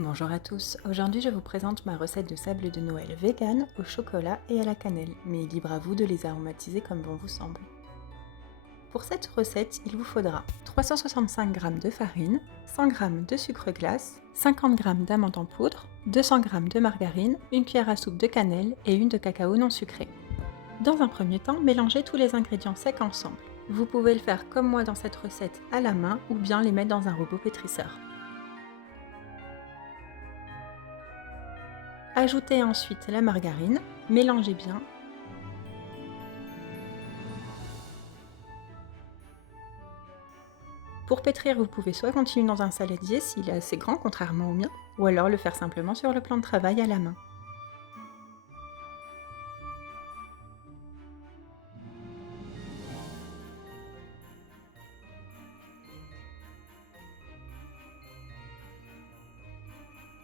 Bonjour à tous, aujourd'hui je vous présente ma recette de sable de Noël vegan au chocolat et à la cannelle, mais libre à vous de les aromatiser comme bon vous semble. Pour cette recette, il vous faudra 365 g de farine, 100 g de sucre glace, 50 g d'amandes en poudre, 200 g de margarine, une cuillère à soupe de cannelle et une de cacao non sucré. Dans un premier temps, mélangez tous les ingrédients secs ensemble. Vous pouvez le faire comme moi dans cette recette à la main ou bien les mettre dans un robot pétrisseur. Ajoutez ensuite la margarine, mélangez bien. Pour pétrir, vous pouvez soit continuer dans un saladier s'il est assez grand contrairement au mien, ou alors le faire simplement sur le plan de travail à la main.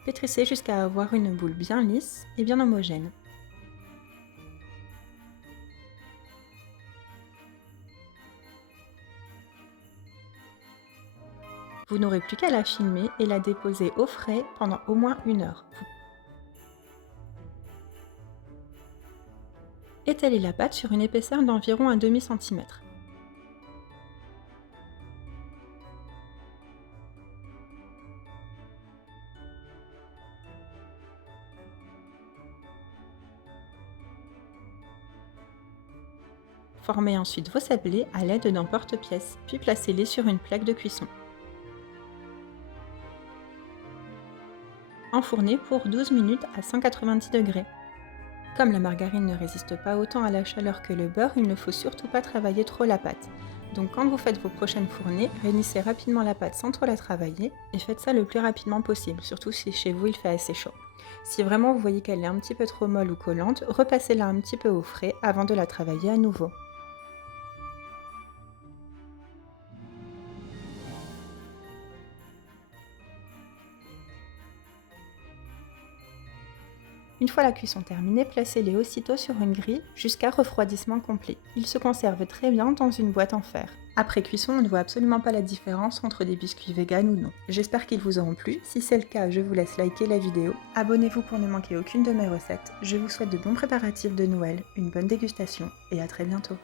Pétrissez jusqu'à avoir une boule bien lisse et bien homogène. Vous n'aurez plus qu'à la filmer et la déposer au frais pendant au moins 1 heure. Étalez la pâte sur une épaisseur d'environ un demi-centimètre. Formez ensuite vos sablés à l'aide d'un porte-pièce, puis placez-les sur une plaque de cuisson. Enfournez pour 12 minutes à 190 degrés. Comme la margarine ne résiste pas autant à la chaleur que le beurre, il ne faut surtout pas travailler trop la pâte. Donc quand vous faites vos prochaines fournées, rainissez rapidement la pâte sans trop la travailler et faites ça le plus rapidement possible, surtout si chez vous il fait assez chaud. Si vraiment vous voyez qu'elle est un petit peu trop molle ou collante, repassez-la un petit peu au frais avant de la travailler à nouveau. Une fois la cuisson terminée, placez-les aussitôt sur une grille jusqu'à refroidissement complet. Ils se conservent très bien dans une boîte en fer. Après cuisson, on ne voit absolument pas la différence entre des biscuits vegan ou non. J'espère qu'ils vous auront plu. Si c'est le cas, je vous laisse liker la vidéo. Abonnez-vous pour ne manquer aucune de mes recettes. Je vous souhaite de bons préparatifs de Noël, une bonne dégustation et à très bientôt.